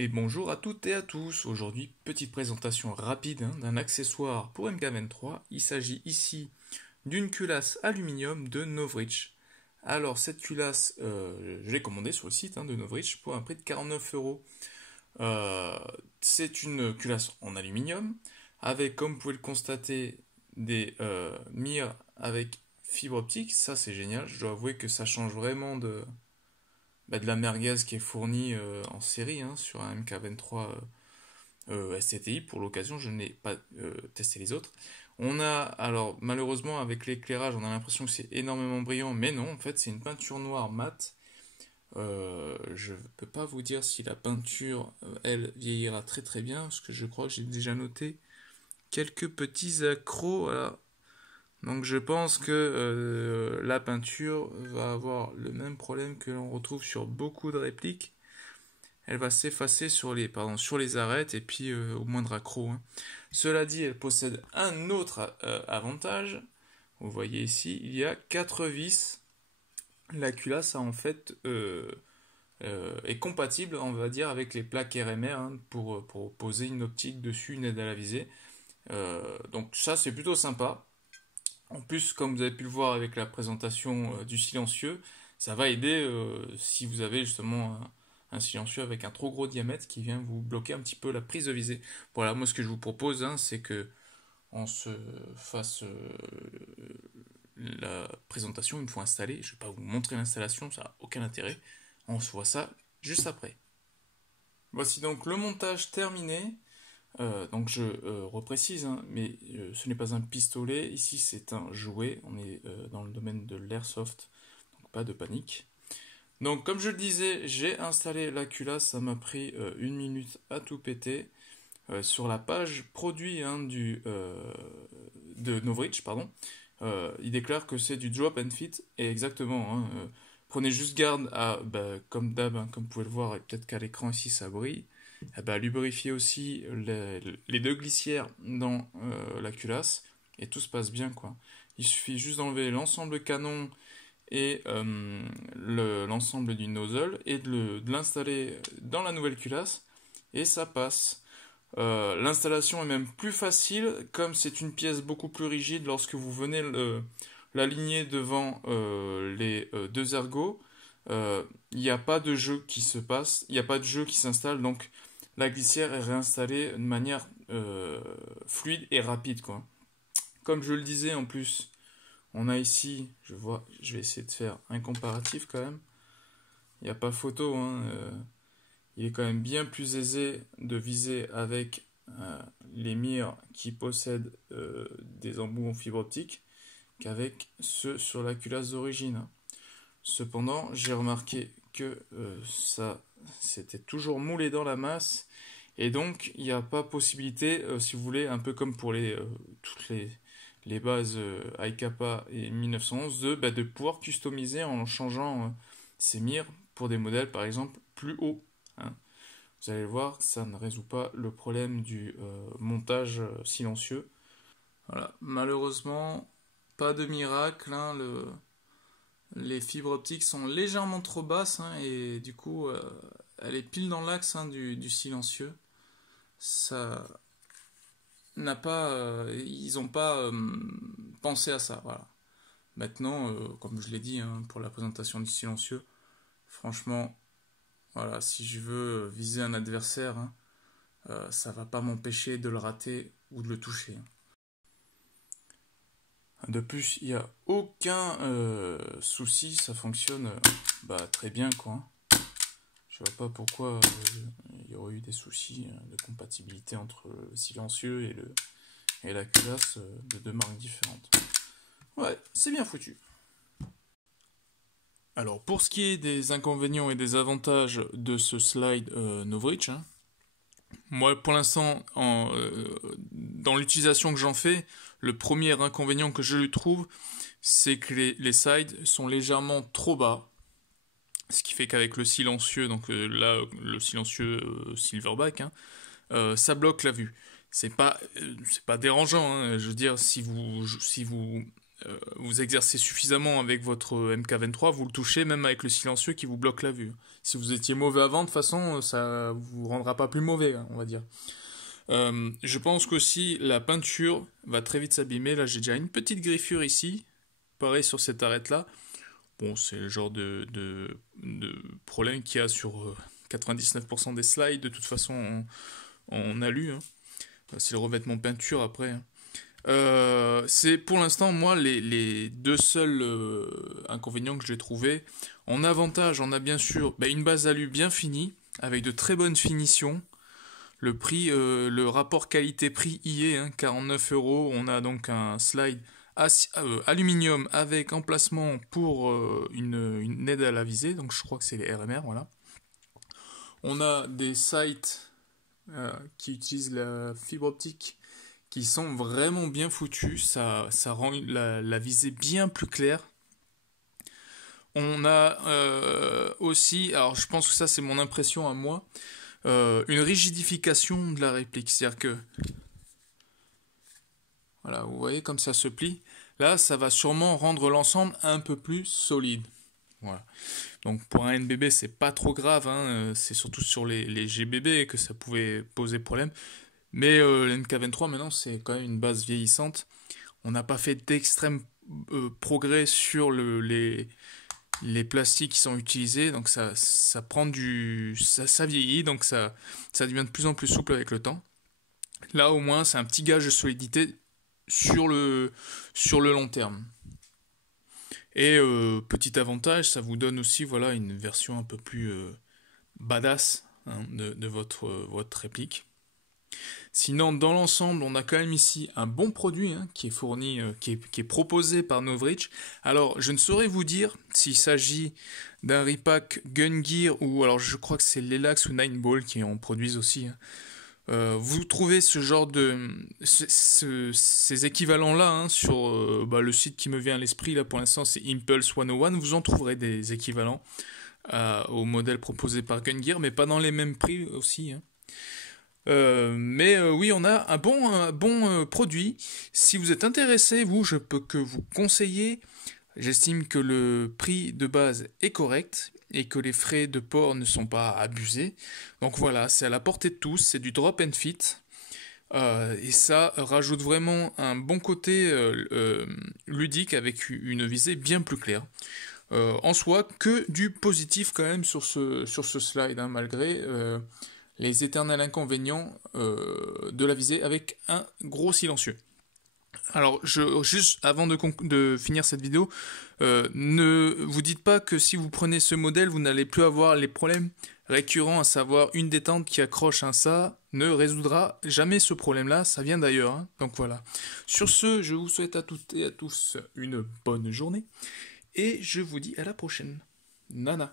Et bonjour à toutes et à tous. Aujourd'hui, petite présentation rapide d'un accessoire pour MK23. Il s'agit ici d'une culasse aluminium de Novritsch. Alors cette culasse, je l'ai commandée sur le site de Novritsch pour un prix de 49 euros. C'est une culasse en aluminium avec, comme vous pouvez le constater, des mires avec fibre optique. Ça c'est génial. Je dois avouer que ça change vraiment de la merguez qui est fournie en série sur un MK23 STTI. Pour l'occasion, je n'ai pas testé les autres. On a, alors malheureusement avec l'éclairage, on a l'impression que c'est énormément brillant, mais non, en fait c'est une peinture noire mat. Je ne peux pas vous dire si la peinture, elle, vieillira très très bien, parce que je crois que j'ai déjà noté quelques petits accros. Voilà. Donc je pense que la peinture va avoir le même problème que l'on retrouve sur beaucoup de répliques. Elle va s'effacer sur les arêtes et puis au moindre accroc. Cela dit, elle possède un autre avantage. Vous voyez ici, il y a 4 vis. La culasse en fait est compatible, on va dire, avec les plaques RMR pour poser une optique dessus, une aide à la visée. Donc ça c'est plutôt sympa. En plus, comme vous avez pu le voir avec la présentation du silencieux, ça va aider si vous avez justement un silencieux avec un trop gros diamètre qui vient vous bloquer un petit peu la prise de visée. Voilà, moi ce que je vous propose, c'est que on se fasse la présentation une fois installée. Je ne vais pas vous montrer l'installation, ça n'a aucun intérêt. On se voit ça juste après. Voici donc le montage terminé. Donc je reprécise, mais ce n'est pas un pistolet, ici c'est un jouet, on est dans le domaine de l'airsoft, donc pas de panique. Donc comme je le disais, j'ai installé la culasse, ça m'a pris 1 minute à tout péter. Sur la page produit de Novritsch, pardon, il déclare que c'est du drop and fit, et exactement, prenez juste garde à, comme d'hab, comme vous pouvez le voir, et peut-être qu'à l'écran ici ça brille, lubrifier aussi les deux glissières dans la culasse et tout se passe bien quoi. Il suffit juste d'enlever l'ensemble canon et l'ensemble du nozzle et de l'installer dans la nouvelle culasse et ça passe. L'installation est même plus facile comme c'est une pièce beaucoup plus rigide lorsque vous venez l'aligner devant les deux ergots. Il n'y a pas de jeu qui se passe, il n'y a pas de jeu qui s'installe, donc la glissière est réinstallée de manière fluide et rapide, quoi. Comme je le disais, en plus, on a ici, je vais essayer de faire un comparatif quand même. Il n'y a pas photo, il est quand même bien plus aisé de viser avec les mires qui possèdent des embouts en fibre optique qu'avec ceux sur la culasse d'origine. Cependant, j'ai remarqué que ça c'était toujours moulé dans la masse et donc il n'y a pas possibilité, si vous voulez, un peu comme pour toutes les bases iCappa et 1911, de pouvoir customiser en changeant ces mires pour des modèles par exemple plus hauts. Vous allez voir, ça ne résout pas le problème du montage silencieux. Voilà, malheureusement, pas de miracle, les fibres optiques sont légèrement trop basses et du coup elle est pile dans l'axe du silencieux. Ça n'a pas, ils n'ont pas pensé à ça. Voilà. Maintenant, comme je l'ai dit pour la présentation du silencieux, franchement, voilà, si je veux viser un adversaire, ça va pas m'empêcher de le rater ou de le toucher. De plus, il n'y a aucun souci, ça fonctionne très bien quoi. Je vois pas pourquoi il y aurait eu des soucis de compatibilité entre le silencieux et la culasse de deux marques différentes. Ouais, c'est bien foutu. Alors pour ce qui est des inconvénients et des avantages de ce slide Novritsch, moi pour l'instant dans l'utilisation que j'en fais, le premier inconvénient que je lui trouve, c'est que les sides sont légèrement trop bas. Ce qui fait qu'avec le silencieux, donc là, le silencieux Silverback, ça bloque la vue. C'est pas dérangeant, je veux dire, si vous vous exercez suffisamment avec votre MK23, vous le touchez même avec le silencieux qui vous bloque la vue. Si vous étiez mauvais avant, de toute façon, ça vous rendra pas plus mauvais, on va dire. Je pense qu'aussi la peinture va très vite s'abîmer. Là, j'ai déjà une petite griffure ici. Pareil sur cette arête-là. Bon, c'est le genre de problème qu'il y a sur 99% des slides. De toute façon, on a lu. Hein. C'est le revêtement peinture après. Hein. C'est pour l'instant, moi, les deux seuls inconvénients que j'ai trouvés. En avantage, on a bien sûr une base alu bien finie, avec de très bonnes finitions. Le prix, le rapport qualité-prix y est, hein, 49 €. On a donc un slide aluminium avec emplacement pour une aide à la visée, donc je crois que c'est les RMR, voilà. On a des sites qui utilisent la fibre optique qui sont vraiment bien foutus, ça rend la visée bien plus claire. On a aussi, alors je pense que ça c'est mon impression à moi, une rigidification de la réplique, c'est-à-dire que voilà, vous voyez comme ça se plie. Là, ça va sûrement rendre l'ensemble un peu plus solide. Voilà. Donc pour un NBB, c'est pas trop grave, hein, c'est surtout sur les GBB que ça pouvait poser problème. Mais l'NK23 maintenant, c'est quand même une base vieillissante. On n'a pas fait d'extrême progrès sur les plastiques qui sont utilisés, donc ça prend ça vieillit, donc ça devient de plus en plus souple avec le temps. Là au moins, c'est un petit gage de solidité sur le long terme. Et petit avantage, ça vous donne aussi voilà une version un peu plus badass hein, de votre réplique. Sinon, dans l'ensemble, on a quand même ici un bon produit hein, qui est fourni, qui est proposé par Novritsch. Alors, je ne saurais vous dire s'il s'agit d'un repack Gun Gear ou alors je crois que c'est l'Elax ou Nineball qui en produisent aussi. Hein. Vous trouvez ce genre ces équivalents-là hein, sur le site qui me vient à l'esprit là pour l'instant, c'est Impulse 101. Vous en trouverez des équivalents au modèle proposé par Gun Gear, mais pas dans les mêmes prix aussi. Hein. Oui, on a un bon produit. Si vous êtes intéressé, je peux que vous conseiller. J'estime que le prix de base est correct et que les frais de port ne sont pas abusés. Donc voilà, c'est à la portée de tous, c'est du drop and fit. Et ça rajoute vraiment un bon côté ludique avec une visée bien plus claire. En soi, que du positif quand même sur ce slide, hein, malgré les éternels inconvénients de la visée avec un gros silencieux. Alors, juste avant de finir cette vidéo, ne vous dites pas que si vous prenez ce modèle, vous n'allez plus avoir les problèmes récurrents, à savoir une détente qui accroche un ça, ne résoudra jamais ce problème-là, ça vient d'ailleurs. Hein. Donc voilà. Sur ce, je vous souhaite à toutes et à tous une bonne journée, et je vous dis à la prochaine. Nana.